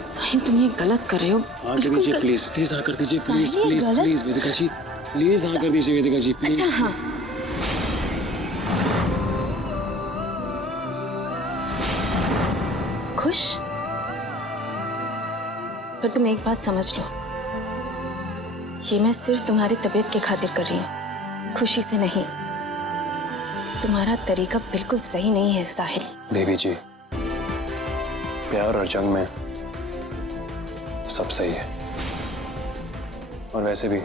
साहिल तुम ये गलत कर रहे हो। हाँ कर दीजिए प्लीज, प्लीज हाँ कर दीजिए please please please Vedika ji, please हाँ कर दीजिए वेदिका जी प्लीज। अच्छा हाँ, खुश? पर तुम एक बात समझ लो, ये मैं सिर्फ तुम्हारी तबीयत के खातिर कर रही हूँ, खुशी से नहीं। तुम्हारा तरीका बिल्कुल सही नहीं है साहिल। बेबी जी, प्यार और जंग में सब सही है। और वैसे भी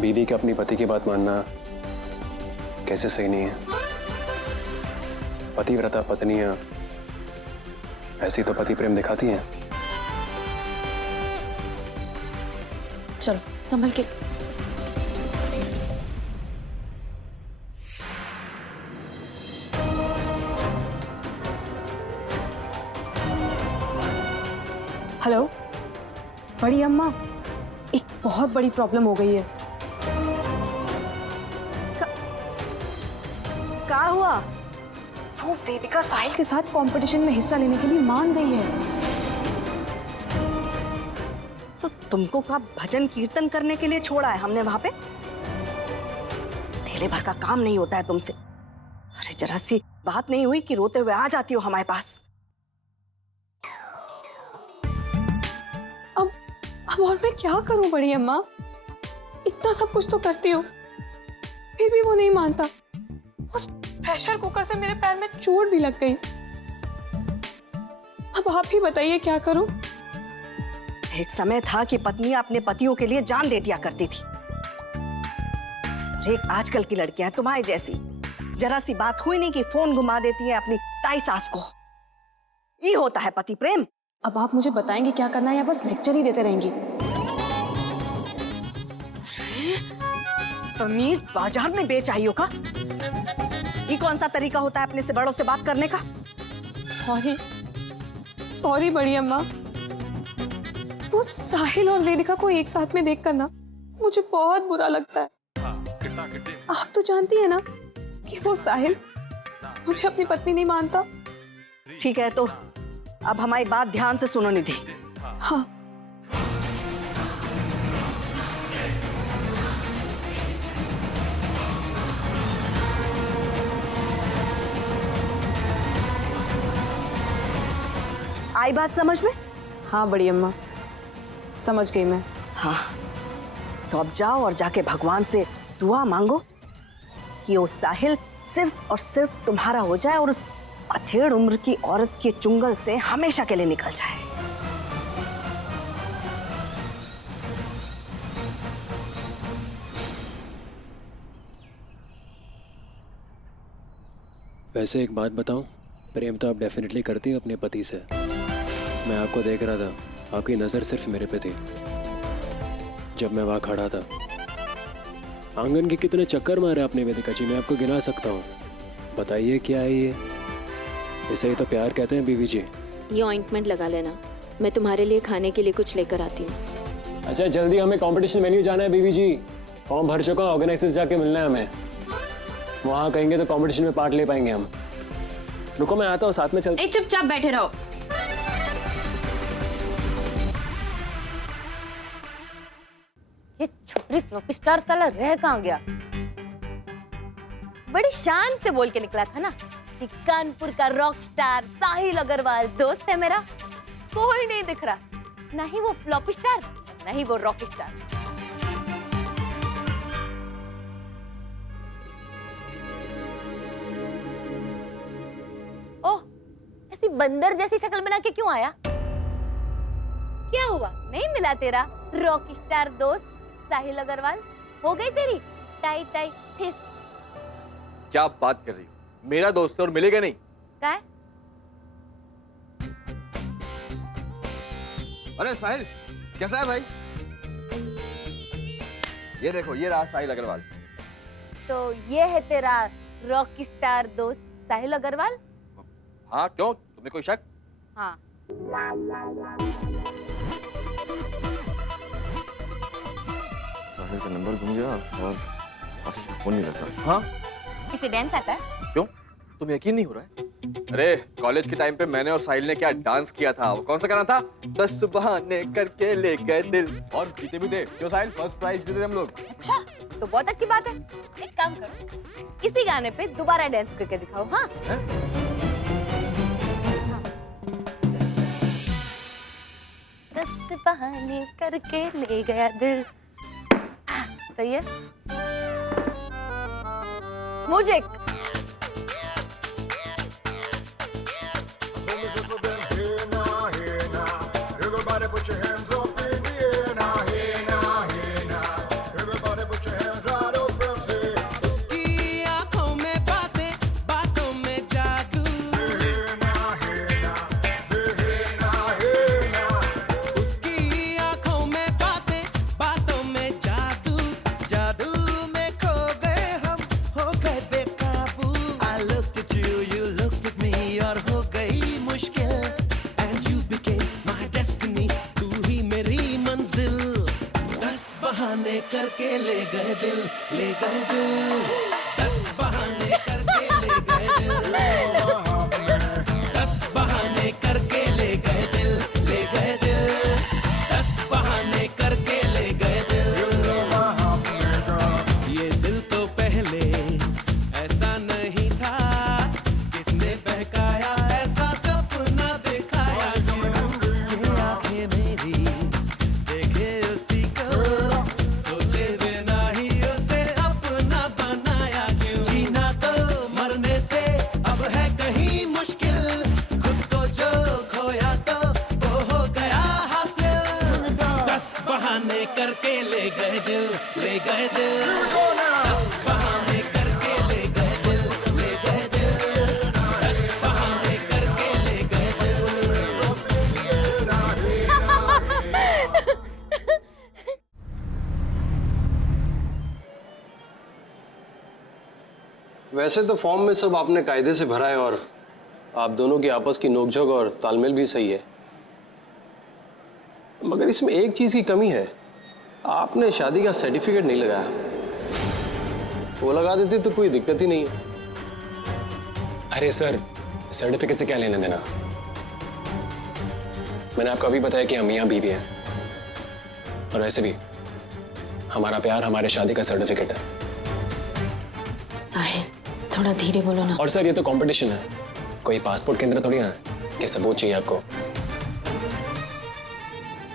बीवी के अपनी पति की बात मानना कैसे सही नहीं है? पतिव्रता पत्नियां ऐसी तो पति प्रेम दिखाती हैं। चलो संभल के। हेलो बड़ी अम्मा, एक बहुत बड़ी प्रॉब्लम हो गई है। क्या हुआ? वो वेदिका साहिल के साथ कंपटीशन में हिस्सा लेने के लिए मान गई है। तो तुमको का भजन कीर्तन करने के लिए छोड़ा है हमने वहां पे? थैले भर का काम नहीं होता है तुमसे। अरे जरा सी बात नहीं हुई कि रोते हुए आ जाती हो हमारे पास। अब और मैं क्या करूं बड़ी अम्मा? इतना सब कुछ तो करती हूँ, फिर भी वो नहीं मानता। उस प्रेशर कुकर से मेरे पैर में चोट भी लग गई। अब आप ही बताइए क्या करूं? एक समय था कि पत्नियां अपने पतियों के लिए जान दे दिया करती थी। और एक आजकल की लड़कियां तुम्हारे जैसी, जरा सी बात हुई नहीं कि फोन घुमा देती है अपनी ताई सास को। ये होता है पति प्रेम। अब आप मुझे बताएंगे क्या करना है या बस लेक्चर ही देते रहेंगी? तमीज बाजार में बेच आई हो का? ये कौन सा तरीका होता है अपने से बड़ों से बात करने का? सॉरी सॉरी बड़ी अम्मा, वो साहिल और वेदिका को एक साथ में देखकर ना मुझे बहुत बुरा लगता है। आप तो जानती है ना कि वो साहिल मुझे अपनी पत्नी नहीं मानता। ठीक है, तो अब हमारी बात ध्यान से सुनो निधि। हाँ, आई बात समझ में? हाँ बड़ी अम्मा, समझ गई मैं। हाँ, तो अब जाओ और जाके भगवान से दुआ मांगो कि वो साहिल सिर्फ और सिर्फ तुम्हारा हो जाए और उस अधेड़ उम्र की औरत के चुंगल से हमेशा के लिए निकल जाए। वैसे एक बात बताऊं, प्रेम तो आप डेफिनेटली करती हैं अपने पति से। मैं आपको देख रहा था, आपकी नज़र सिर्फ मेरे पे थी। जब मैं वहाँ खड़ा था, आंगन के कितने चक्कर मारे आपने वेदिका जी, मैं आपको गिना सकता हूँ। बताइए क्या है ये? इसे ही तो प्यार कहते हैं बीवी जी। ये ऑइंटमेंट लगा लेना, मैं तुम्हारे लिए खाने के लिए कुछ लेकर आती हूँ। अच्छा जल्दी, हमें कंपटीशन वेन्यू जाना है बीवी जी। फॉर्म भर चुका, ऑर्गेनाइजर्स जाके मिलना है हमें। वहाँ कहेंगे तो कंपटीशन में पार्ट ले पाएंगे हम। रुको मैं आता हूँ, साथ में चलते। चुपचाप बैठे रहो। ये छुपरी फ्लॉपी स्टार साला रह कहाँ गया? बड़ी शान से बोल के निकला था ना कि कानपुर का रॉक स्टार साहिल अग्रवाल दोस्त है मेरा। कोई नहीं दिख रहा, ना ही वो फ्लॉपी स्टार, ना ही वो रॉक स्टार। ओह, ऐसी बंदर जैसी शक्ल बना के क्यों आया? क्या हुआ, नहीं मिला तेरा रॉक स्टार दोस्त साहिल अग्रवाल? हो गई तेरी टाई टाई फिस? क्या बात कर रही हो? मेरा दोस्त है और मिलेगा नहीं। क्या है? अरे साहिल, कैसा है भाई? ये देखो, ये रहा साहिल अग्रवाल। तो ये है तेरा रॉक स्टार दोस्त साहिल अग्रवाल? हाँ, क्यों? तुम्हें कोई शक? हाँ। साहिल का नंबर गुम गया और आशीष का फोन नहीं लगता। हाँ? इसे डांस आता है? क्यों? तुम्हें यकीन नहीं हो रहा है? अरे कॉलेज के टाइम पे मैंने और साहिल ने क्या डांस किया था। वो कौन सा गाना था? बस बहाने करके ले गए दिल। और जीते भी थे जो साहिल, फर्स्ट प्राइज जीते थे हम लोग। अच्छा तो बहुत अच्छी बात है। एक काम करो, इसी गाने पे दोबारा डांस करके दिखाओ। हाँ दस बहाने करके ले गया दिल। सही है। म्यूजिक। करके ले गए दिल, ले गए दिल। 10 बहाने करके ले गए दिल, 10 बहाने करके ले गए दिल, ले गए दिल। 10 बहाने करके ले गए दिल। ये दिल तो पहले ऐसा नहीं था, किसने बहकाया ऐसा सपना दिखाया। ये आंखें मेरी देखे उसी को, करके ले गए दिल, ले गए दिल। 10 बहाने करके ले गए दिल, ले गए दिल। 10 बहाने करके ले गए दिल। वैसे तो फॉर्म में सब आपने कायदे से भरा है और आप दोनों की आपस की नोकझोंक और तालमेल भी सही है, मगर इसमें एक चीज़ की कमी है। आपने शादी का सर्टिफिकेट नहीं लगाया। वो लगा देते तो कोई दिक्कत ही नहीं है। अरे सर, सर्टिफिकेट से क्या लेना देना? मैंने आपको अभी बताया कि हम मियां बीवी हैं, और वैसे भी हमारा प्यार हमारे शादी का सर्टिफिकेट है। साहिल थोड़ा धीरे बोलो ना। और सर ये तो कंपटीशन है, कोई पासपोर्ट केंद्र थोड़ी ना कि सबूत चाहिए आपको।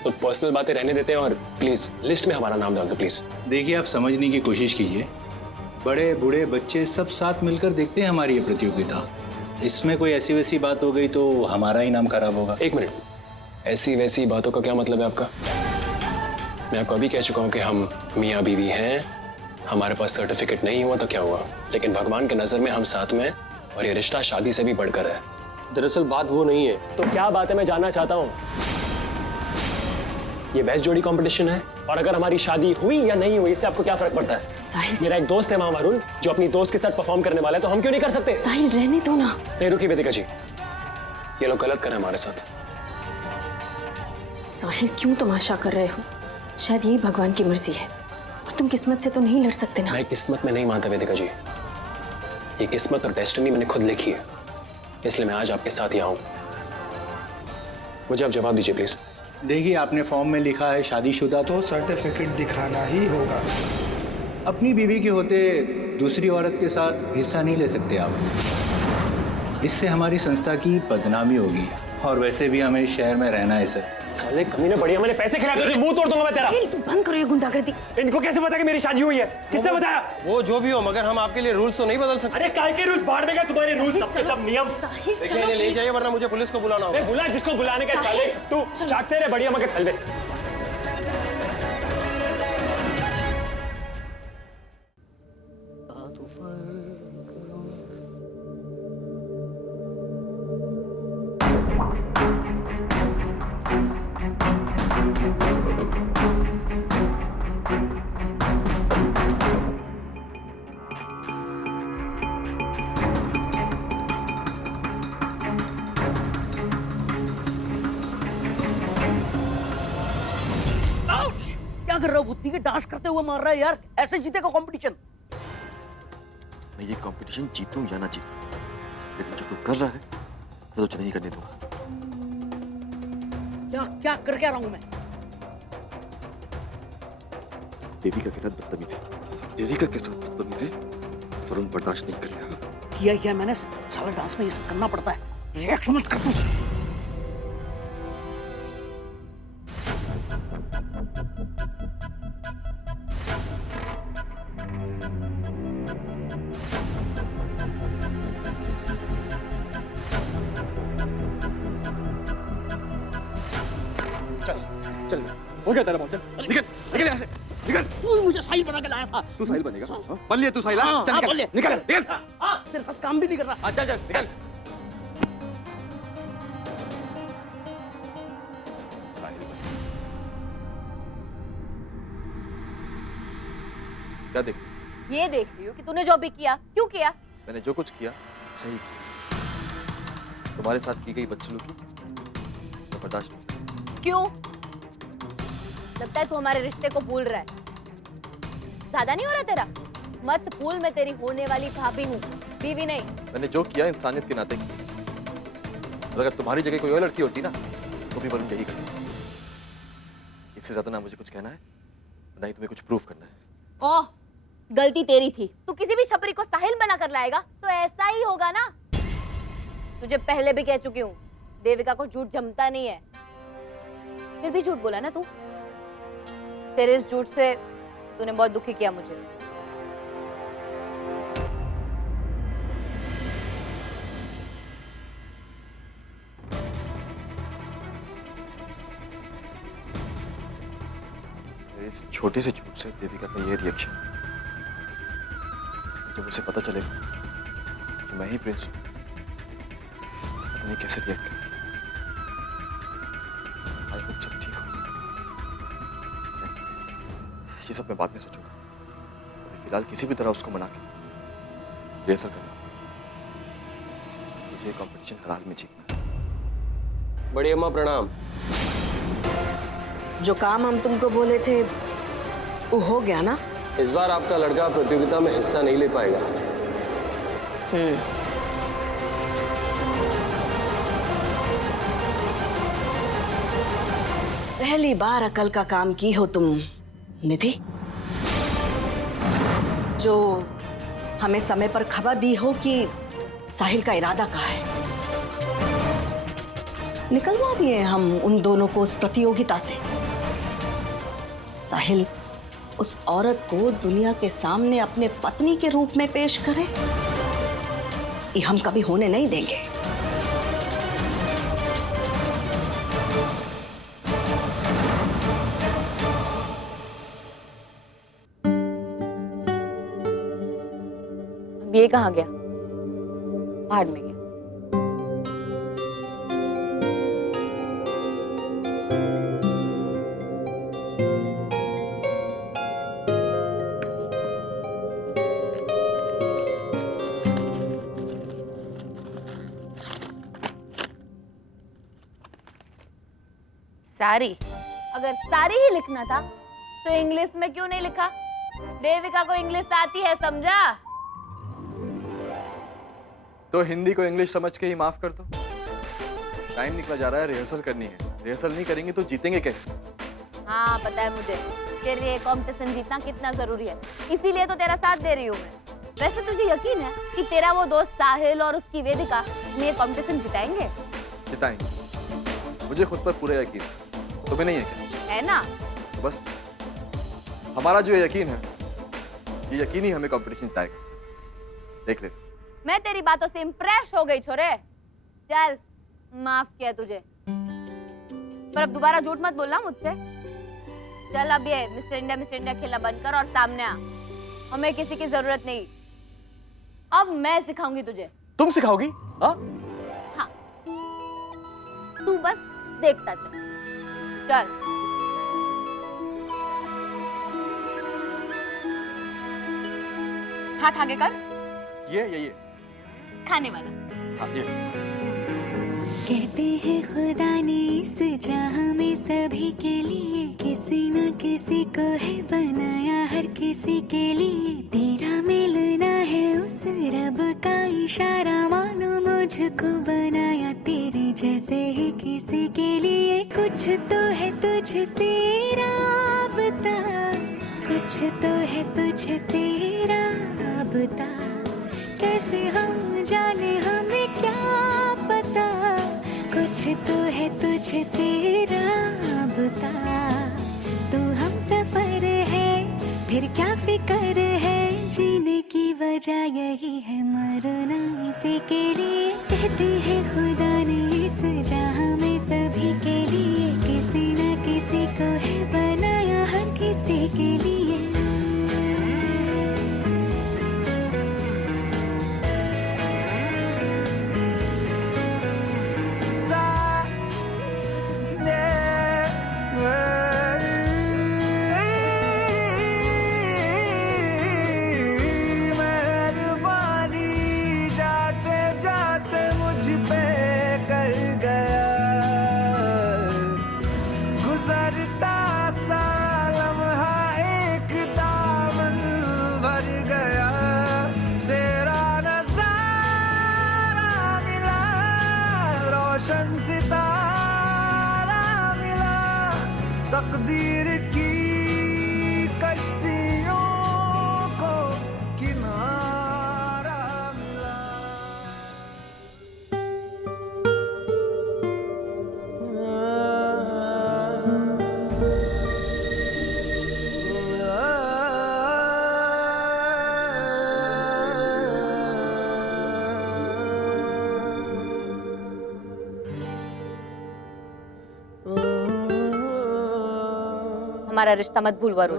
तो पर्सनल बातें रहने देते हैं और प्लीज लिस्ट में हमारा नाम डाल दो प्लीज। देखिए आप समझने की कोशिश कीजिए, बड़े बूढ़े बच्चे सब साथ मिलकर देखते हैं हमारी ये प्रतियोगिता। इसमें कोई ऐसी वैसी बात हो गई तो हमारा ही नाम खराब होगा। एक मिनट, ऐसी वैसी बातों का क्या मतलब है आपका? मैं आपको अभी कह चुका हूँ कि हम मियाँ बीवी हैं, हमारे पास सर्टिफिकेट नहीं हुआ तो क्या हुआ, लेकिन भगवान के नज़र में हम साथ में, और ये रिश्ता शादी से भी बढ़कर है। दरअसल बात वो नहीं है। तो क्या बात है, मैं जानना चाहता हूँ। ये बेस्ट जोड़ी कंपटीशन है, और अगर हमारी शादी हुई या नहीं हुई इससे आपको क्या फर्क पड़ता है? साहिल मेरा एक दोस्त है वहां वरुण, जो अपनी दोस्त के साथ परफॉर्म करने वाला है, तो हम क्यों नहीं कर सकते? साहिल रहने दो ना। नहीं रुकी वेदिका जी, ये लोग गलत कर रहे हैं हमारे साथ। साहिल क्यों तमाशा कर रहे हो? शायद यही भगवान की मर्जी है, और तुम किस्मत से तो नहीं लड़ सकते ना। मैं किस्मत में नहीं मानता वेदिका जी, ये किस्मत और डेस्टिनी मैंने खुद लिखी है, इसलिए मैं आज आपके साथ यहाँ हूँ। मुझे आप जवाब दीजिए प्लीज। देखिए आपने फॉर्म में लिखा है शादीशुदा, तो सर्टिफिकेट दिखाना ही होगा। अपनी बीवी के होते दूसरी औरत के साथ हिस्सा नहीं ले सकते आप। इससे हमारी संस्था की बदनामी होगी, और वैसे भी हमें शहर में रहना है सर। साले कमीने बढ़िया, मैंने पैसे खिला कर मुंह तोड़ दूंगा मैं तेरा। तू बंद करो ये गुंडागर्दी। इनको कैसे पता कि मेरी शादी हुई है? किसने बताया? वो जो भी हो, मगर हम आपके लिए रूल्स तो नहीं बदल सकते। अरे काय के रूल्स? बाहर में क्या तुम्हारे रूल्स, सबके सब नियम। साहिल देखिए इन्हें ले जाइए वरना मुझे पुलिस को बुलाना होगा। बुला जिसको बुलाने का, साले तू जागते रहे बढ़िया मगर चल बे। क्या कर रहा हो? बुद्धि के डांस करते हुए मार रहा है यार, ऐसे जीतेगा कंपटीशन? मैं ये कंपटीशन जीतूं या ना जीतूं, लेकिन जो तू कर रहा है तो तुझे नहीं करने दूंगा। क्या क्या कर क्या रहा हूं मैं? देविका के साथ बदतमीजी, देविका के साथ बदतमीजी वरुण बर्दाश्त नहीं करेगा। किया क्या मैंने? साला डांस में ये सब करना पड़ता है। रिएक्ट मत कर तू। चल चल, हो गया तेरा बहुत, चल निकल निकल यहाँ से, निकल। तू मुझे साहिल बना के लाया था। तू साहिल बनेगा? हाँ? बन लिया तू साहिल? हाँ, चल हाँ, निकल बन लिया। निकल निकल। तेरे साथ काम भी नहीं कर रहा। हाँ चल चल निकल। साहिल बन। क्या देख? ये देख रही हूँ कि तूने जो भी किया क्यों किया। मैंने जो कुछ किया सही किया। तुम्हारे साथ की गई बदसलूकी मैं बर्दाश्त नहीं। क्यों? लगता है तू हमारे रिश्ते को भूल रहा है। ज्यादा नहीं हो रहा तेरा? मत भूल, मैं तेरी होने वाली भाभी हूँ, बीवी नहीं। मैंने जो किया इंसानियत के नाते किया। और अगर तुम्हारी जगह कोई और लड़की होती ना तो भी वरुण यही करती। इससे ज्यादा ना मुझे कुछ कहना है, ना ही तुम्हें कुछ प्रूफ करना है। ओह, गलती तेरी थी। तू किसी भी छपरी को साहिल बना कर लाएगा तो ऐसा ही होगा ना। तुझे पहले भी कह चुकी हूँ, देविका को झूठ जमता नहीं है। फिर भी झूठ बोला ना तू। तेरे इस झूठ से तूने बहुत दुखी किया मुझे। इस छोटे से झूठ से देविका का ये रिएक्शन, जब उसे पता चलेगा कि मैं ही प्रिंस हूं तो पता नहीं कैसे रिएक्ट करेगी। आई होप सब ठीक हो। ये सब मैं बाद में सोचूंगा। अभी फिलहाल किसी भी तरह उसको मना के रिहर्सल करना। मुझे ये कंपटीशन हर हाल में जीतना है। बड़ी अम्मा प्रणाम। जो काम हम तुमको बोले थे वो हो गया ना? इस बार आपका लड़का प्रतियोगिता में हिस्सा नहीं ले पाएगा। पहली बार अकल का काम की हो तुम निधि, जो हमें समय पर खबर दी हो कि साहिल का इरादा क्या है। निकलवा दिए हम उन दोनों को उस प्रतियोगिता से। साहिल उस औरत को दुनिया के सामने अपने पत्नी के रूप में पेश करे, ये हम कभी होने नहीं देंगे। ये कहाँ गया? भाड़ में गया। सारी, अगर सारी ही लिखना था तो इंग्लिश में क्यों नहीं लिखा? देविका को इंग्लिश आती है, समझा? तो हिंदी को इंग्लिश समझ के ही माफ कर दो। टाइम निकला जा रहा है, रिहर्सल करनी है। रिहर्सल नहीं करेंगे तो जीतेंगे कैसे? हाँ पता है मुझे, तेरे लिए कंपटीशन जीतना कितना जरूरी है, इसीलिए तो तेरा साथ दे रही हूँ मैं। वैसे तुझे यकीन है कि तेरा वो दोस्त साहिल और उसकी वेदिका ये कंपटीशन जिताएंगे? जिताएंगे, मुझे खुद पर पूरा यकीन है। तुम्हें नहीं है क्या? है ना? तो बस हमारा जो यकीन है, ये यकीन ही हमें कंपटीशन जिताएगा। देख ले। मैं तेरी बातों से इम्प्रेस हो गई छोरे। चल, माफ किया तुझे, पर अब दोबारा झूठ मत बोलना मुझसे। चल अब ये मिस्टर इंडिया खेलना बंद कर और सामने आ। हमें किसी की जरूरत नहीं। अब मैं सिखाऊंगी तुझे। तुम सिखाओगी? हाँ? हाँ, तू बस देखता चल। चल। हाथ आगे कर। ये खाने वाला। हाँ, ये कहते हैं खुदा ने इस जहां में सभी के लिए किसी न किसी को है बनाया, हर किसी के लिए तेरा मिलना है उस रब का इशारा, मानो मुझको बनाया। कुछ तो है तुझसे राबता, कुछ तो है तुझसे राबता, कैसे हम जाने हमें क्या पता, कुछ तो है तुझसे राबता। तू हम सफर है, फिर क्या फिक्र है, जीने की वजह यही है, मरना इसी के लिए, कहते हैं खुदा ने इस जहां में सभी के लिए, किसी न किसी को है बनाया हर किसी के लिए। तकदीर की कश्तियों को किनारा मिला। हमारा रिश्ता मत भूल वरुण।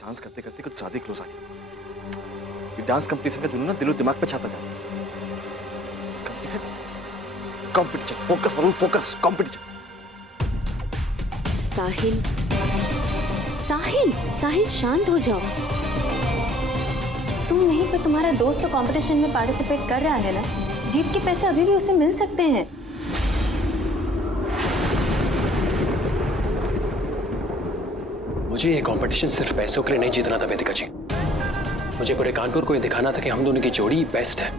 डांस करते करते कुछ ज्यादा क्लोज आ गया। ये डांस कंपटीशन का जुनून ना दिलो दिमाग पे छाता जा। Competition, competition, focus Varun, focus, competition. Sahil, Sahil, Sahil शांत हो जाओ। तुम नहीं पर तुम्हारा दोस्त तो कंपटीशन में पार्टिसिपेट कर रहा है ना, जीत के पैसे अभी भी उसे मिल सकते हैं। मुझे ये कंपटीशन सिर्फ पैसों के लिए नहीं जीतना था वेदिका जी, मुझे पूरे कानपुर को ये दिखाना था कि हम दोनों की जोड़ी बेस्ट है।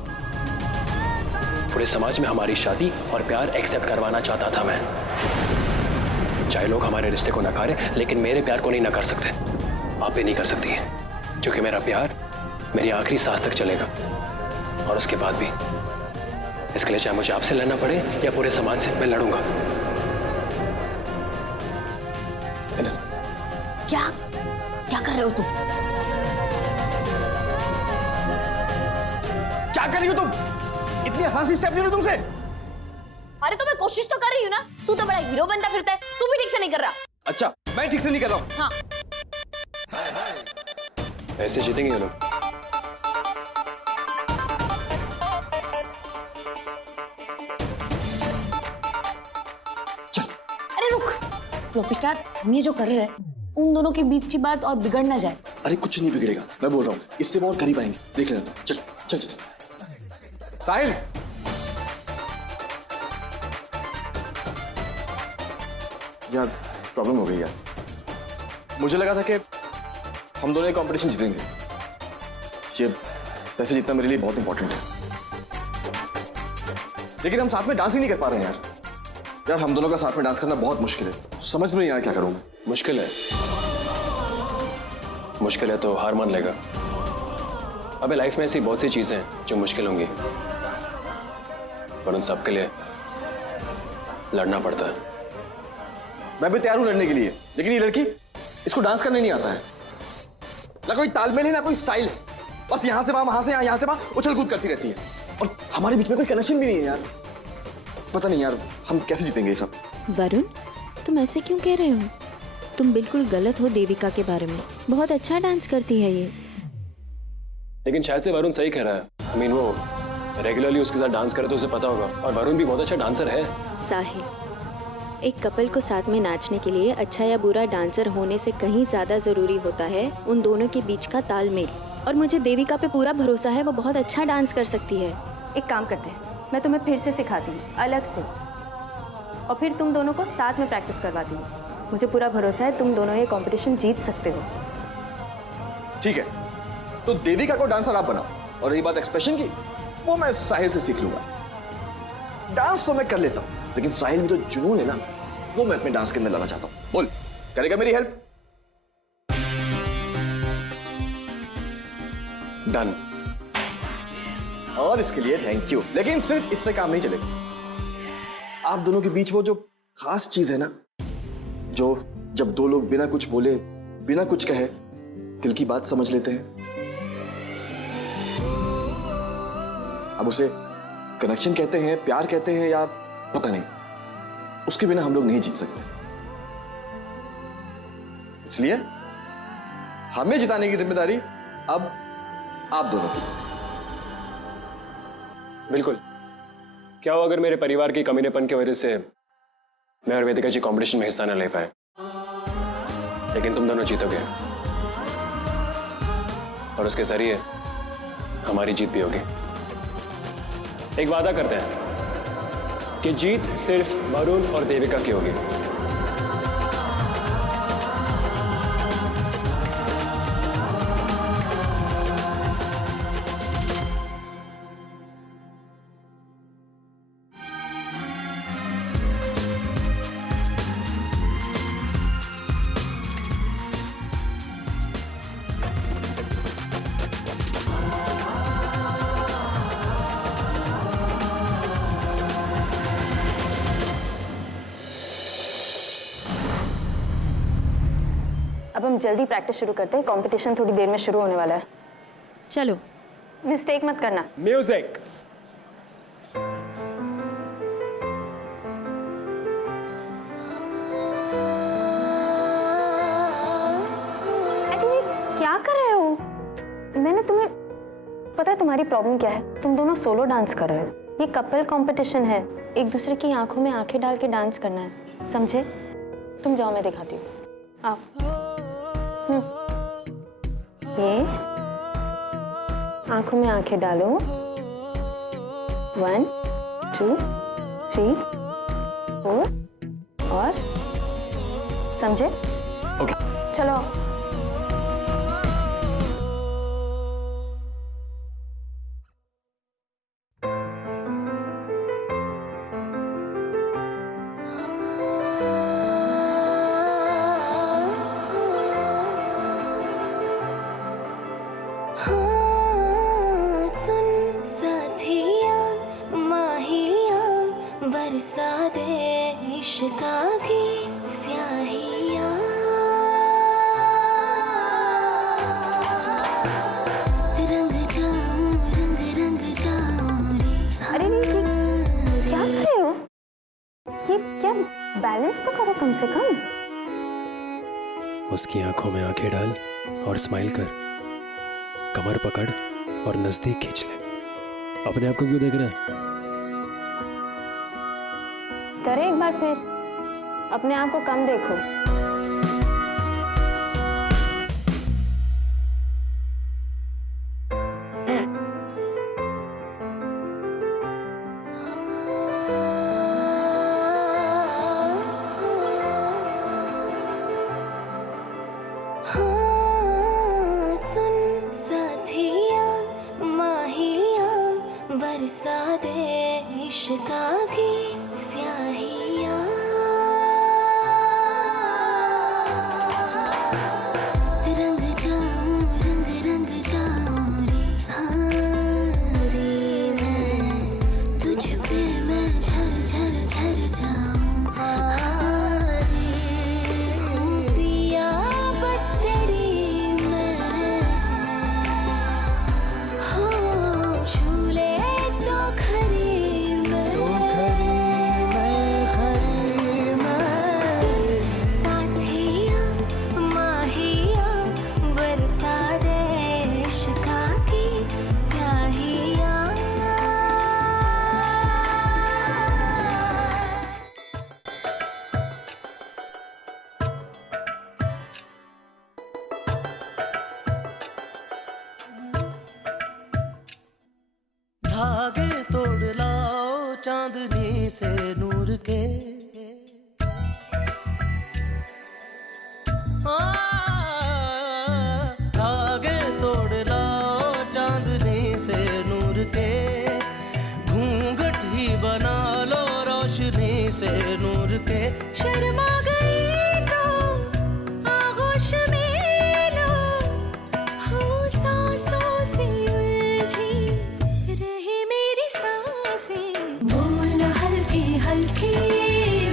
पूरे समाज में हमारी शादी और प्यार एक्सेप्ट करवाना चाहता था मैं। चाहे लोग हमारे रिश्ते को नकारे, लेकिन मेरे प्यार को नहीं नकार सकते। आप भी नहीं कर सकती है, क्योंकि मेरा प्यार मेरी आखिरी सांस तक चलेगा, और उसके बाद भी। इसके लिए चाहे मुझे आपसे लड़ना पड़े या पूरे समाज से, मैं लड़ूंगा। क्या क्या कर रहे हो तुम? क्या कर रही हो तुम? इतनी आसान सी स्टेप नहीं हो तुमसे। अरे तो मैं कोशिश तो कर रही हूँ ना, तू तो बड़ा हीरो बनता फिरता है, तू भी ठीक से नहीं कर रहा। अच्छा, मैं ठीक से नहीं कर रहा हूँ। हाँ, ऐसे जीतेंगे ये लोग। अरे रुक, प्रोफेसर, हम ये जो कर रहे हैं, उन दोनों के बीच की बात और बिगड़ ना जाए। अरे कुछ नहीं बिगड़ेगा, मैं बोल रहा हूँ, इससे बहुत करीब आएंगे, देख लेना। चल चल चल। साहिल, यार प्रॉब्लम हो गई यार। मुझे लगा था कि हम दोनों ये कंपटीशन जीतेंगे। ये पैसे जीतना मेरे लिए बहुत इंपॉर्टेंट है, लेकिन हम साथ में डांस ही नहीं कर पा रहे हैं यार। यार हम दोनों का साथ में डांस करना बहुत मुश्किल है, समझ में नहीं आया क्या करूं मैं। मुश्किल है, मुश्किल है तो हार मान लेगा। अबे लाइफ में ऐसी बहुत सी चीजें हैं जो मुश्किल होंगी, पर उन सब के लिए लड़ना पड़ता है। मैं भी तैयार हूं लड़ने के लिए, लेकिन ये लड़की, इसको डांस करने नहीं आता है। ना कोई तालमेल है, ना कोई स्टाइल है, बस यहां से वहां से यहाँ से वहां उछल कूद करती रहती है, और हमारे बीच में कोई कनेक्शन भी नहीं है यार। पता नहीं यार, हम कैसे जीतेंगे ये सब। वरुण, तुम ऐसे क्यों कह रहे हो? तुम बिल्कुल गलत हो देविका के बारे में। बहुत अच्छा डांस करती है ये। लेकिन शायद से वरुण सही कह रहा है। I mean, वो रेगुलरली उसके साथ डांस करे तो उसे पता होगा, और वरुण भी बहुत अच्छा डांसर है। साहिल, एक कपल को साथ में नाचने के लिए अच्छा या बुरा डांसर होने से कहीं ज्यादा जरूरी होता है उन दोनों के बीच का तालमेल। और मुझे देविका पे पूरा भरोसा है, वो बहुत अच्छा डांस कर सकती है। एक काम करते हैं, मैं तुम्हें फिर से सिखाती हूँ अलग से, और फिर तुम दोनों को साथ में प्रैक्टिस करवाती हूँ। मुझे पूरा भरोसा है तुम दोनों ये कंपटीशन जीत सकते हो। ठीक है, तो देविका को डांसर आप बनाओ, और रही बात एक्सप्रेशन की, वो मैं साहिल से सीख लूंगा। डांस तो मैं कर लेता हूं, लेकिन साहिल में जो जुनून है ना, वो मैं अपने डांस के अंदर लाना चाहता हूं। बोल, करेगा मेरी हेल्प? डन। और इसके लिए थैंक यू, लेकिन सिर्फ इससे काम नहीं चलेगा। आप दोनों के बीच वो जो खास चीज है ना, जो जब दो लोग बिना कुछ बोले, बिना कुछ कहे, दिल की बात समझ लेते हैं, अब उसे कनेक्शन कहते हैं, प्यार कहते हैं, या पता नहीं, उसके बिना हम लोग नहीं जीत सकते। इसलिए हमें जिताने की जिम्मेदारी अब आप दोनों की। बिल्कुल। क्या हो अगर मेरे परिवार की कमीनेपन की वजह से मैं और वेदिका जी कंपटीशन में हिस्सा न ले पाए, लेकिन तुम दोनों जीतोगे और उसके जरिए हमारी जीत भी होगी। एक वादा करते हैं कि जीत सिर्फ वरुण और देविका की होगी। अब हम जल्दी प्रैक्टिस शुरू करते हैं, कंपटीशन थोड़ी देर में शुरू होने वाला है। चलो, मिस्टेक मत करना। म्यूजिक। अरे क्या कर रहे हो? मैंने तुम्हें, पता है तुम्हारी प्रॉब्लम क्या है? तुम दोनों सोलो डांस कर रहे हो। ये कपल कंपटीशन है, एक दूसरे की आंखों में आंखें डाल के डांस करना है, समझे? तुम जाओ, मैं दिखाती हूँ। आओ। ये आंखों में आंखें डालो, 1 2 3 4, और समझे? ओके। चलो। बरसा दे इश्क़ा की स्याहियाँ, रंग जाऊं, रंग रंग जाऊं रे। अरे क्या कर रहे हो? ये क्या, बैलेंस तो करो कम से कम। उसकी आंखों में आंखें डाल और स्माइल कर, कमर पकड़ और नजदीक खींच ले। अपने आप को क्यों देख रहा है? करे एक बार फिर, अपने आप को कम देखो। सुन साथिया माहिया, बरसा दे इश्क़ा की स्याहियाँ, रंग जाऊं, रंग रंग जाऊं रे। हाँ रे, मैं तुझ पे मैं झर झर झर जाऊं। हाँ रे, हूँ पिया बस तेरी मैं, हो झूले तो खरी मैं, साथिया माहिया, बरसा दे इश्क़ा की स्याहियाँ। धागे तोड़ लाओ चांदनी से नूर के, धागे से नूर के। शर्मा गई तो आगोश में लो, हो सांसों से उलझी रहे मेरी सांसें। बोल हल्के हल्के,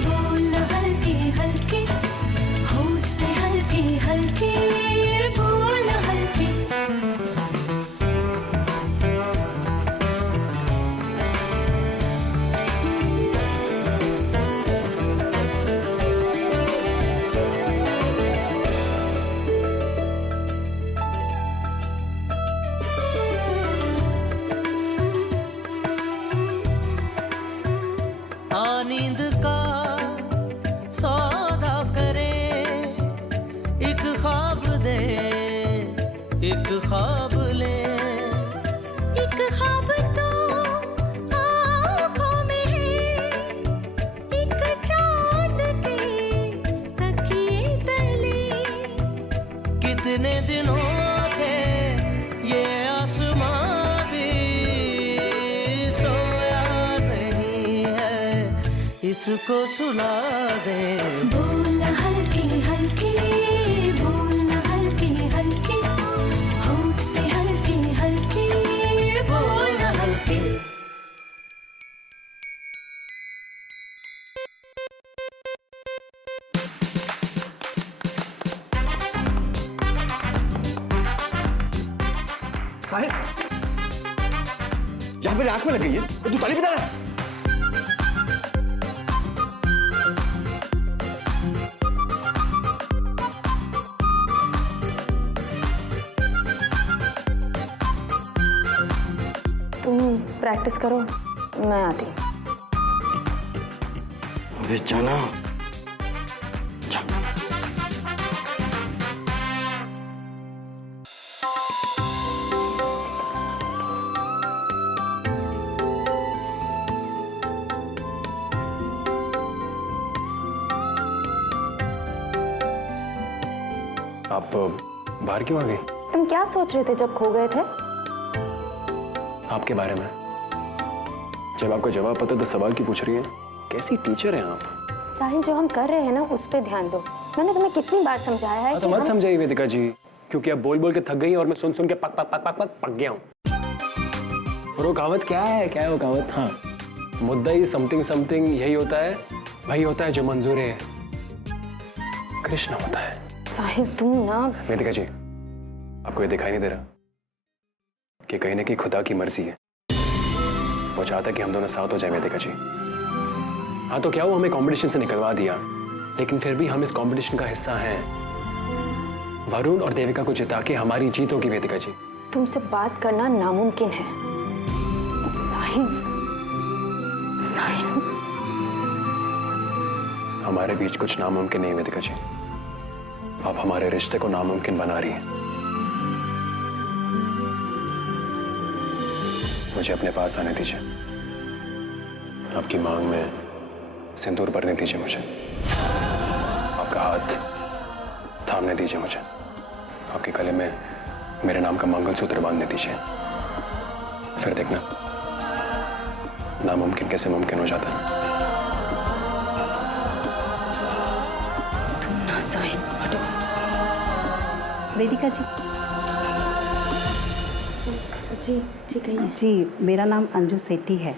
बोल हल्के हल्के, होठ से हल्के हल्के, बोल हल्के। नींद का सौदा करे, एक ख्वाब दे एक ख्वाब ले। एक ख्वाब तो आँखों में है, एक चाँद के तकिए तले। कितने दिनों से ये आसमां भी सोया नहीं है, इसको सुला दे। बोल हल्के हल्के, बोल हल्के हल्के, होठ से हल्के हल्के, बोल हल्के। साहिल, यहाँ मेरी आंख में लग गई है और तू ताली बजा रहा है। तुम प्रैक्टिस करो, मैं आती हूँ। अबे जाना जा। आप बाहर क्यों आ गई? तुम क्या सोच रहे थे जब खो गए थे? आपके बारे में। जब आपको जवाब पता तो सवाल क्यों पूछ रही है? कैसी टीचर हैं आप? साहिल, जो हम कर रहे हैं ना उस पे ध्यान दो। मैंने तुम्हें कितनी बार समझाया है तो मत समझाइए वेदिका जी, क्योंकि आप बोल बोल के थक गई और मैं सुन सुन के पक पक पक पक पक पक गया हूँ। और वो कहावत क्या है वो कहावत? हाँ, मुद्दा ही समथिंग समथिंग यही होता है, वही होता है जो मंजूर है कृष्ण होता है। साहिल तुम ना। वेदिका जी, आपको ये दिखाई नहीं दे रहा कि कहीं ना कहीं खुदा की मर्जी है, वो चाहता है कि हम दोनों साथ हो जाए। वेदिका जी, हाँ तो क्या वो हमें कंपटीशन से निकलवा दिया, लेकिन फिर भी हम इस कंपटीशन का हिस्सा हैं। वरुण और देविका को जिता के हमारी जीत होगी। वेदिका जी, तुमसे बात करना नामुमकिन है। साहिल, साहिल, हमारे बीच कुछ नामुमकिन नहीं। वेदिका जी, आप हमारे रिश्ते को नामुमकिन बना रही हैं। मुझे अपने पास आने दीजिए, आपकी मांग में सिंदूर भरने दीजिए मुझे, आपका हाथ थामने दीजिए मुझे, आपके गले में मेरे नाम का मंगलसूत्र बांधने दीजिए। फिर देखना नामुमकिन कैसे मुमकिन हो जाता है। ना साहिल, हटो। वेदिका जी। जी जी कहिए। जी, मेरा नाम अंजू सेठी है।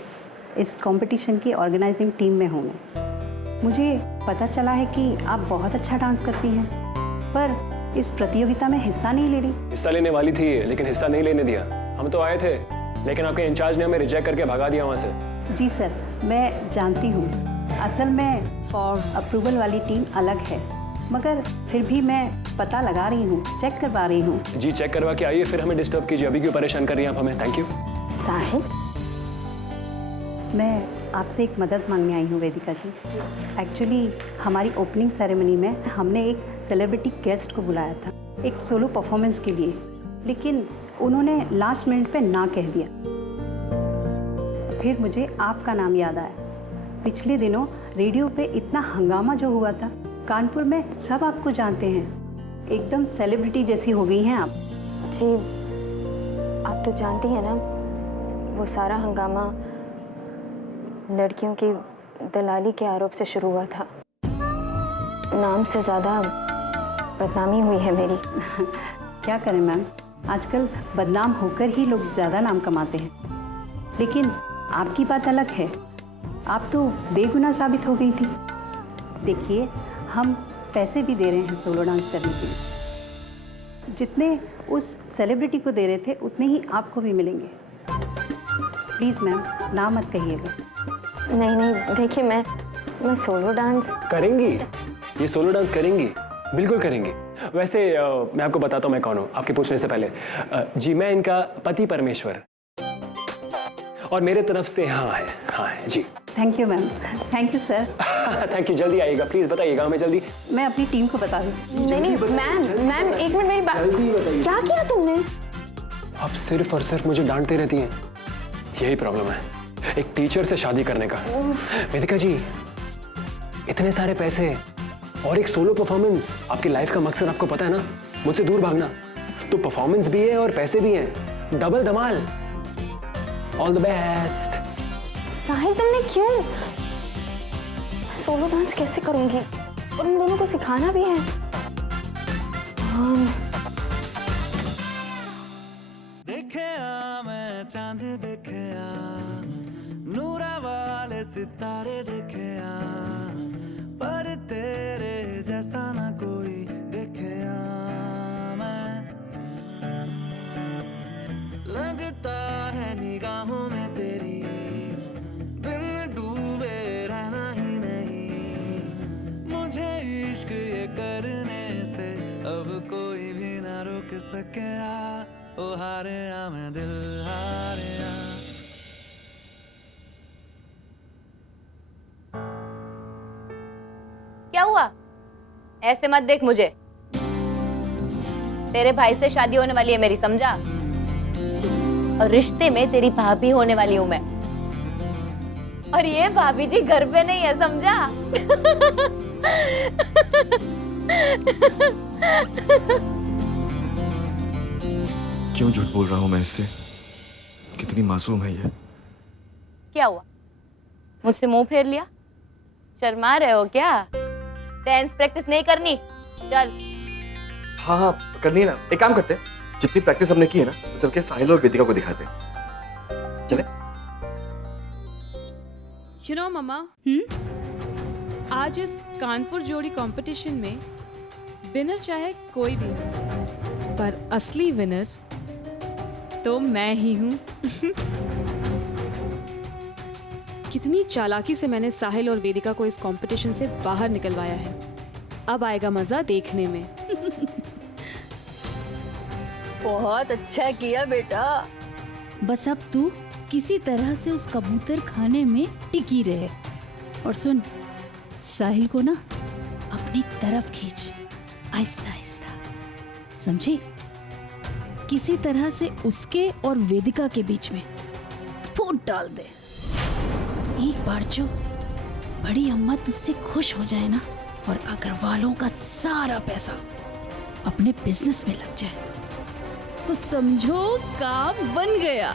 इस कंपटीशन की ऑर्गेनाइजिंग टीम में हूँ मैं। मुझे पता चला है कि आप बहुत अच्छा डांस करती हैं, पर इस प्रतियोगिता में हिस्सा नहीं ले रही। हिस्सा लेने वाली थी लेकिन हिस्सा नहीं लेने दिया। हम तो आए थे लेकिन आपके इंचार्ज ने हमें रिजेक्ट करके भगा दिया वहाँ से। जी सर, मैं जानती हूँ। असल में फॉर अप्रूवल वाली टीम अलग है, मगर फिर भी मैं पता लगा रही हूँ, चेक करवा रही हूँ। जी चेक करवा के आइए, फिर हमें डिस्टर्ब कीजिए। अभी क्यों परेशान कर रही हैं आप हमें? Thank you. साहिल, मैं आपसे एक मदद मांगने आई हूँ वेदिका जी। एक्चुअली हमारी ओपनिंग सेरेमनी में हमने एक सेलिब्रिटी गेस्ट को बुलाया था एक सोलो परफॉर्मेंस के लिए, लेकिन उन्होंने लास्ट मिनट पे ना कह दिया। फिर मुझे आपका नाम याद आया। पिछले दिनों रेडियो पे इतना हंगामा जो हुआ था, कानपुर में सब आपको जानते हैं, एकदम सेलिब्रिटी जैसी हो गई हैं आप। जी, आप तो जानती हैं ना, वो सारा हंगामा लड़कियों की दलाली के आरोप से शुरू हुआ था। नाम से ज़्यादा बदनामी हुई है मेरी। क्या करें मैम, आजकल बदनाम होकर ही लोग ज़्यादा नाम कमाते हैं। लेकिन आपकी बात अलग है, आप तो बेगुनाह साबित हो गई थी। देखिए, हम पैसे भी दे रहे हैं सोलो डांस करने के लिए। जितने उस सेलिब्रिटी को दे रहे थे उतने ही आपको भी मिलेंगे। प्लीज़ मैम, ना मत कहिएगा। नहीं, देखिए मैं सोलो डांस करेंगी, ये सोलो डांस करेंगी, बिल्कुल करेंगी। वैसे मैं आपको बताता हूँ मैं कौन हूँ, आपके पूछने से पहले। जी, मैं इनका पति परमेश्वर, और मेरे तरफ से हाँ है जी। Thank you ma'am, thank you sir. Thank you, जल्दी आइएगा प्लीज़, बताइएगा हमें जल्दी। मैं अपनी टीम को बता दूँ। नहीं मैम, एक मिनट मेरी बात। क्या किया तुमने? आप सिर्फ और सिर्फ मुझे डांटती रहती हैं, यही प्रॉब्लम है एक टीचर से शादी करने का। वेदिका जी, इतने सारे पैसे और एक सोलो परफॉर्मेंस, आपकी लाइफ का मकसद आपको पता है ना, मुझसे दूर भागना। तो परफॉर्मेंस भी है और पैसे भी हैं, डबल धमाल। All the best. साहिल, तुमने क्यों? सोलो डांस कैसे करूंगी, और उन दोनों को सिखाना भी है। देखे मैं चांद देखे नूरा वाले सितारे देखे पर तेरे जैसा ना कोई देखे मैं। लगता है निगाहों में तेरी बिन डूबे रहना ही नहीं। मुझे इश्क ये करने से अब कोई भी ना रोक सके। ओ हारे मैं दिल हारे। क्या हुआ? ऐसे मत देख मुझे, तेरे भाई से शादी होने वाली है मेरी, समझा? और रिश्ते में तेरी भाभी होने वाली हूं मैं, और ये भाभी जी घर पे नहीं है, समझा? क्यों झूठ बोल रहा हूं मैं इससे? कितनी मासूम है ये। क्या हुआ? मुझसे मुंह फेर लिया? शर्मा रहे हो क्या? डांस प्रैक्टिस नहीं करनी? चल। हाँ करनी है ना। एक काम करते हैं, जितनी प्रैक्टिस हमने की है ना, तो चल के साहिल और वेदिका को दिखाते हैं। चले? You know, मम्मा, आज इस कानपुर जोड़ी कंपटीशन में विनर चाहे कोई भी हो, पर असली विनर तो मैं ही हूँ। कितनी चालाकी से मैंने साहिल और वेदिका को इस कंपटीशन से बाहर निकलवाया है। अब आएगा मजा देखने में। बहुत अच्छा किया बेटा। बस अब तू किसी तरह से उस कबूतर खाने में टिकी रहे। और सुन, साहिल को ना अपनी तरफ खींच, आहिस्ता आहिस्ता, समझी? किसी तरह से उसके और वेदिका के बीच में फूट डाल दे। एक बार जो बड़ी अम्मा तुझसे खुश हो जाए ना, और अग्रवालों का सारा पैसा अपने बिजनेस में लग जाए, तो समझो काम बन गया।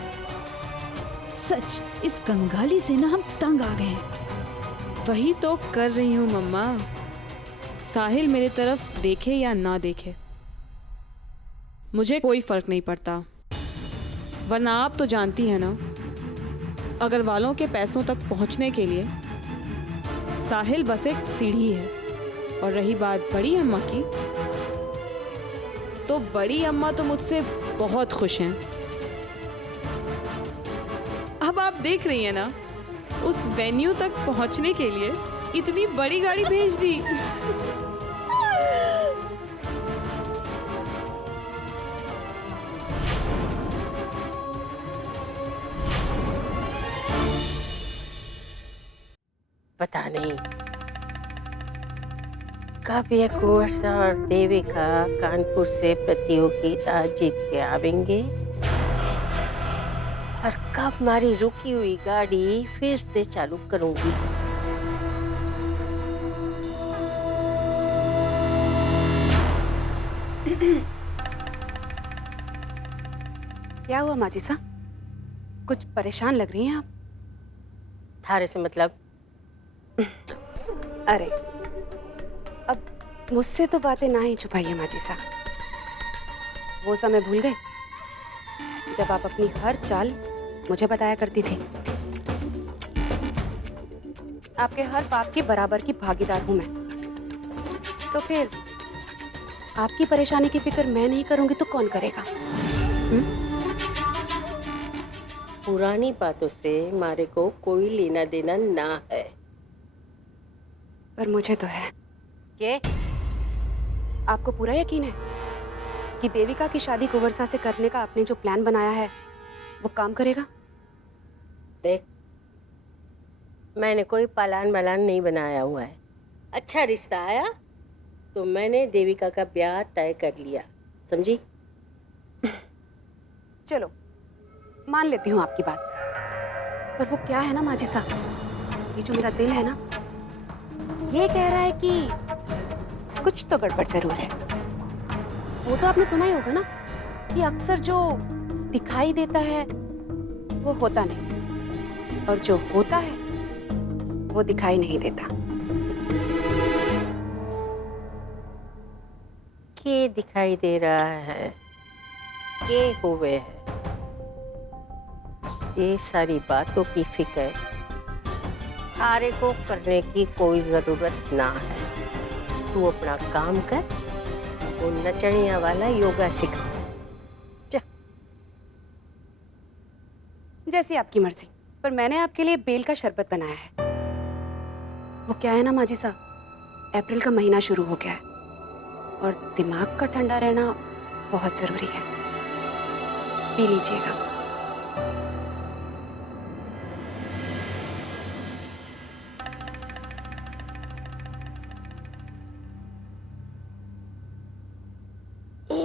सच, इस कंगाली से ना हम तंग आ गए हैं। वही तो कर रही हूँ मम्मा। साहिल मेरे तरफ देखे या ना देखे, मुझे कोई फर्क नहीं पड़ता, वरना आप तो जानती है ना, अग्रवालों के पैसों तक पहुंचने के लिए साहिल बस एक सीढ़ी है। और रही बात बड़ी अम्मा की, तो बड़ी अम्मा तो मुझसे बहुत खुश हैं। अब आप देख रही हैं ना, उस वेन्यू तक पहुंचने के लिए इतनी बड़ी गाड़ी भेज दी। पता नहीं कब ये कुंवर सा और देविका कानपुर से प्रतियोगिता जीत के आवेंगे, और कब हमारी रुकी हुई गाड़ी फिर से चालू करूंगी। क्या हुआ माजी साहब, कुछ परेशान लग रही हैं आप? थारे से मतलब अरे अब मुझसे तो बातें ना ही छुपाइए माजी साहब। वो समय भूल गए जब आप अपनी हर चाल मुझे बताया करती थी। आपके हर पाप की बराबर की भागीदार हूं मैं। तो फिर आपकी परेशानी की फिक्र मैं नहीं करूंगी तो कौन करेगा? पुरानी बातों से मारे को कोई लेना देना ना है। पर मुझे तो है। के? आपको पूरा यकीन है कि देविका की शादी कुंवरसा से करने का आपने जो प्लान बनाया है वो काम करेगा? देख, मैंने कोई प्लान बलान नहीं बनाया हुआ है। अच्छा रिश्ता आया तो मैंने देविका का ब्याह तय कर लिया, समझी? चलो मान लेती हूँ आपकी बात, पर वो क्या है ना माजी साहब, ये जो मेरा दिल है ना ये कह रहा है कि कुछ तो गड़बड़ जरूर है। वो तो आपने सुना ही होगा ना कि अक्सर जो दिखाई देता है वो होता नहीं, और जो होता है वो दिखाई नहीं देता। के दिखाई दे रहा है, के हुए है, ये सारी बातों की फिक्र आरे को करने की कोई जरूरत ना है। तू अपना काम कर, वो नचनिया वाला योगा सिखा। जैसी आपकी मर्जी, पर मैंने आपके लिए बेल का शरबत बनाया है। वो क्या है ना माजी साहब, अप्रैल का महीना शुरू हो गया है और दिमाग का ठंडा रहना बहुत जरूरी है। पी लीजिएगा।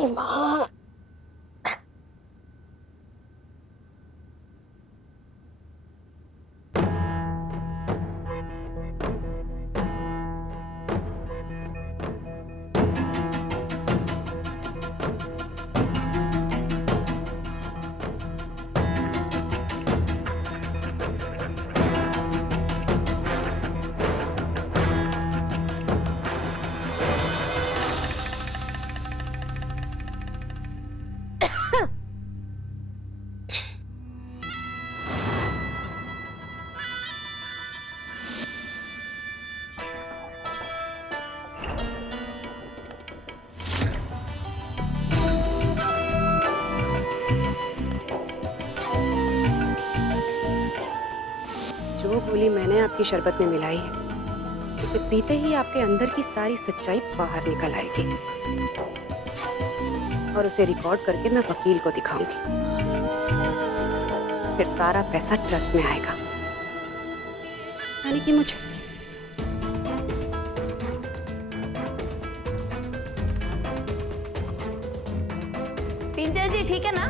माँ, जो गोली मैंने आपकी शरबत में मिलाई है उसे पीते ही आपके अंदर की सारी सच्चाई बाहर निकल आएगी, और उसे रिकॉर्ड करके मैं वकील को दिखाऊंगी। फिर सारा पैसा ट्रस्ट में आएगा, यानी कि मुझे। टीचर जी ठीक है ना?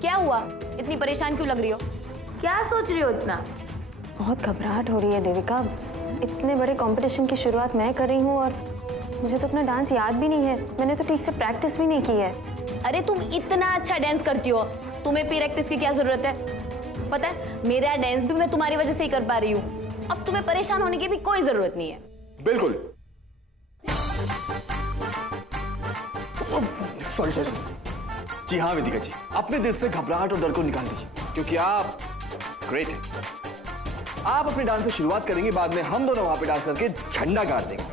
क्या हुआ, इतनी परेशान क्यों लग रही हो? क्या सोच रही हो इतना? बहुत घबराहट हो रही है देविका। इतने बड़े कंपटीशन की शुरुआत मैं कर रही हूँ और मुझे तो अपना डांस याद भी नहीं है। मैंने तो ठीक से प्रैक्टिस भी नहीं की है। अरे तुम इतना अच्छा डांस करती हो, तुम्हें प्रैक्टिस की क्या जरूरत है? पता है मेरा डांस भी मैं तुम्हारी वजह से ही कर पा रही हूँ। अब तुम्हें परेशान होने की भी कोई जरूरत नहीं है। बिल्कुल। Sorry sorry. जी हाँ वेदिका जी, अपने दिल से घबराहट और डर को निकाल दीजिए, क्योंकि आप ग्रेट हैं। आप अपने डांस से शुरुआत करेंगे, बाद में हम दोनों वहां पे डांस करके झंडा गाड़ देंगे।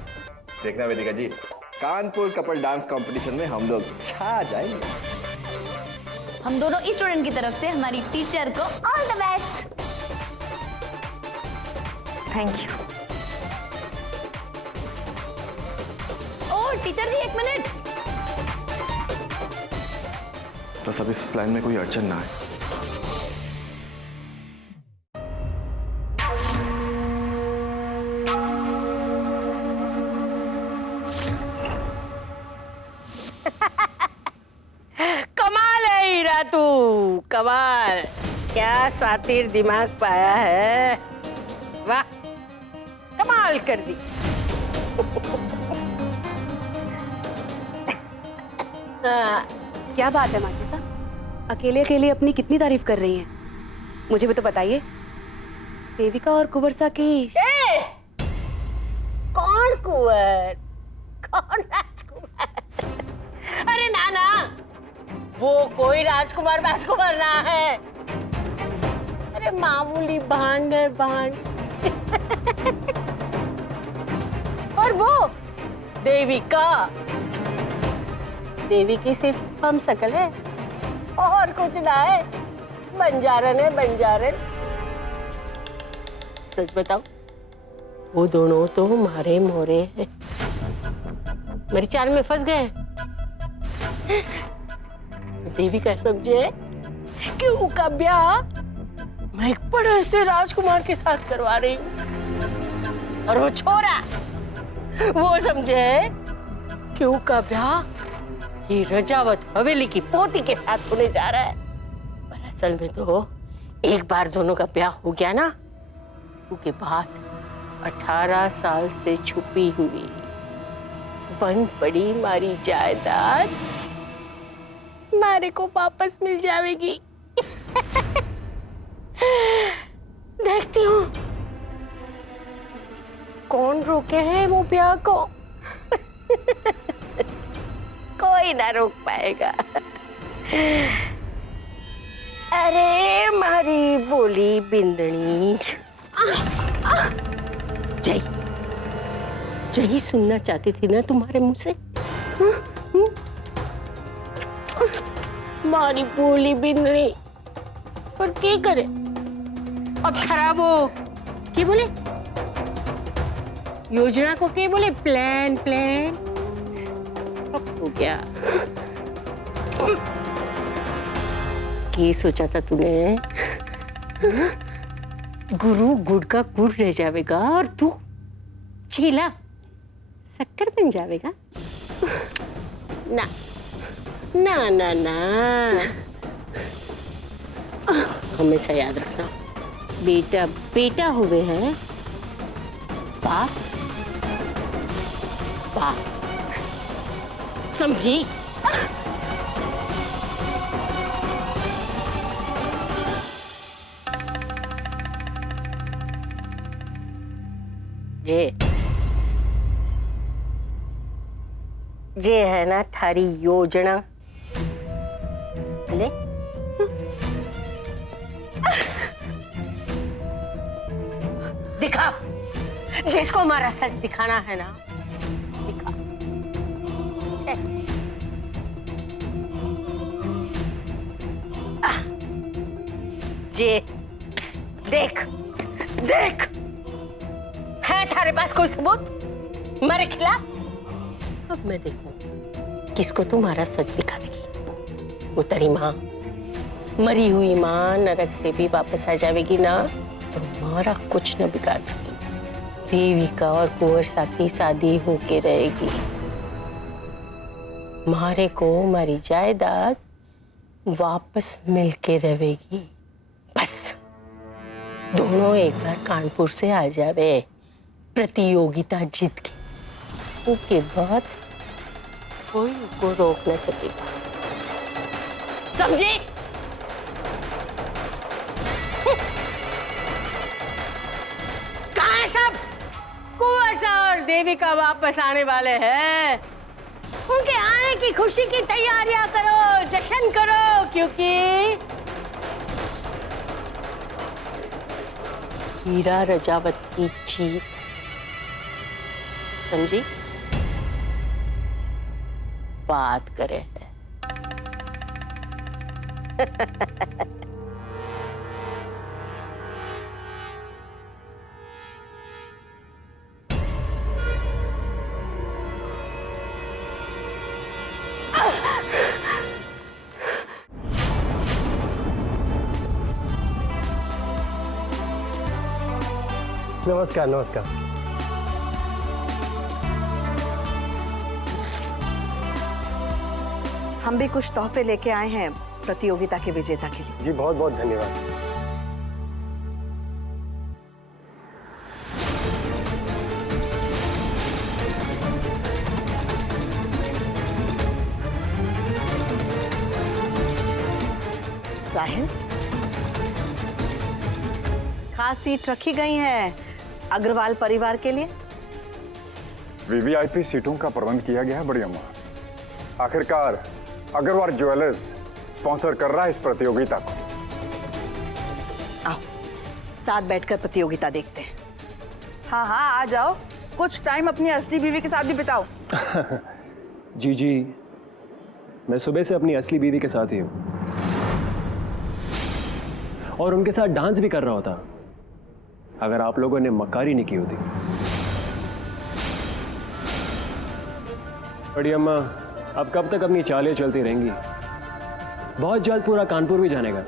देखना वेदिका जी, कानपुर कपल डांस कंपटीशन में हम लोग छा जाएंगे। हम दोनों स्टूडेंट की तरफ से हमारी टीचर को all the best. Thank you. ओ टीचर जी एक मिनट। बस अब इस प्लान में कोई अड़चन ना आए। कमाल है हीरा तू, कमाल। क्या सातिर दिमाग पाया है, वाह कमाल कर दी। क्या बात है माजी साहब, अकेले अकेले अपनी कितनी तारीफ कर रही हैं? मुझे भी तो बताइए। देविका और कुंवर की कौन कुंवर, कौन राजकुमार? अरे ना ना, वो कोई राजकुमार राजकुमार ना है। अरे मामूली भांड है, भांड। और वो देविका, देवी की सिर्फ हम शकल है और कुछ ना है। बंजारन है, बंजारन। सच बताओ, वो दोनों तो मारे मोरे हैं, मेरी चाल में फंस गए। देवी का समझे कि उनका ब्याह मैं एक बड़े से राजकुमार के साथ करवा रही हूँ, और वो छोरा वो समझे कि उनका ब्याह ये रजावत हवेली की पोती के साथ होने जा रहा है। पर असल में तो एक बार दोनों का ब्याह हो गया ना, उसके बाद 18 साल से छुपी हुई बंद पड़ी मारी जायदाद मारे को वापस मिल जाएगी। देखती हूँ कौन रोके हैं वो ब्याह को। कोई ना रोक पाएगा। अरे मारी बोली बिंदनी, जय जय सुनना चाहती थी ना तुम्हारे मुंह से। मारी बोली बिंदनी, पर क्या करे अब खराब हो। क्या बोले योजना को, क्या बोले प्लान, प्लान अब हो गया। क्या सोचा था तूने? गुरु गुड़ का गुड़ रह जाएगा और तू चीला शक्कर बन जाएगा। ना ना ना ना, हमेशा याद रखना, बेटा बेटा हुए हैं, बाप बाप, समझी? जे है ना थारी योजना, ले दिखा, जिसको हमारा सच दिखाना है ना दिखा। जे देख देख, है थारे पास कोई सबूत मेरे खिलाफ? अब मैं देखूं किसको तुम्हारा सच दिखावेगी। वो तेरी माँ, मरी हुई माँ नरक से भी वापस आ जाएगी ना, तुम्हारा कुछ न बिगाड़ सकेगी। देविका और कुंवर की शादी होके रहेगी। मारे को हमारी जायदाद वापस मिलके रहेगी। बस दोनों एक बार कानपुर से आ जावे, प्रतियोगिता जीत के, उसके बाद कोई को रोक न सकेगा। समझे? कहाँ है सब? कुंवर और देविका वापस आने वाले हैं। उनके आने की खुशी की तैयारियां करो, जश्न करो, क्योंकि हीरा रजावत की जीत। समझी? बात करे है। नमस्कार नमस्कार। हम भी कुछ तोहफे लेके आए हैं प्रतियोगिता के विजेता के लिए। जी बहुत बहुत धन्यवाद। साहिल, खास सीट रखी गई है अग्रवाल परिवार के लिए। वीवीआईपी सीटों का प्रबंध किया गया है बड़ी अम्मा। आखिरकार अग्रवाल ज्वेलर्स स्पॉन्सर कर रहा है इस प्रतियोगिता को। आओ साथ बैठकर प्रतियोगिता देखते हैं। हाँ हाँ आ जाओ, कुछ टाइम अपनी असली बीवी के साथ भी बिताओ। जी जी, मैं सुबह से अपनी असली बीवी के साथ ही हूँ और उनके साथ डांस भी कर रहा होता अगर आप लोगों ने मक्कारी नहीं की होती। बड़ी अम्मा अब कब तक अपनी चालें चलती रहेंगी? बहुत जल्द पूरा कानपुर भी जानेगा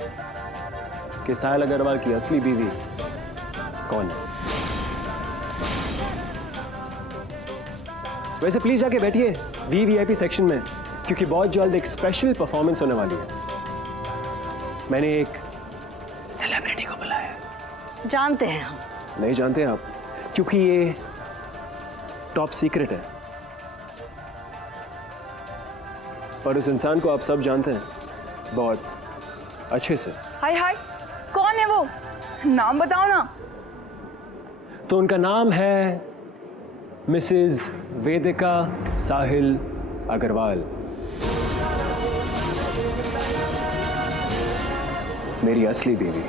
कि साहिल अग्रवाल की असली बीवी कौन है। वैसे प्लीज जाके बैठिए वीवीआईपी सेक्शन में, क्योंकि बहुत जल्द एक स्पेशल परफॉर्मेंस होने वाली है। मैंने एक सेलिब्रिटी को बुलाया है। जानते हैं हम। नहीं जानते आप, क्योंकि ये टॉप सीक्रेट है। पर उस इंसान को आप सब जानते हैं बहुत अच्छे से। हाय हाय, कौन है वो? नाम बताओ ना। तो उनका नाम है मिसेस वेदिका साहिल अग्रवाल, मेरी असली बीवी।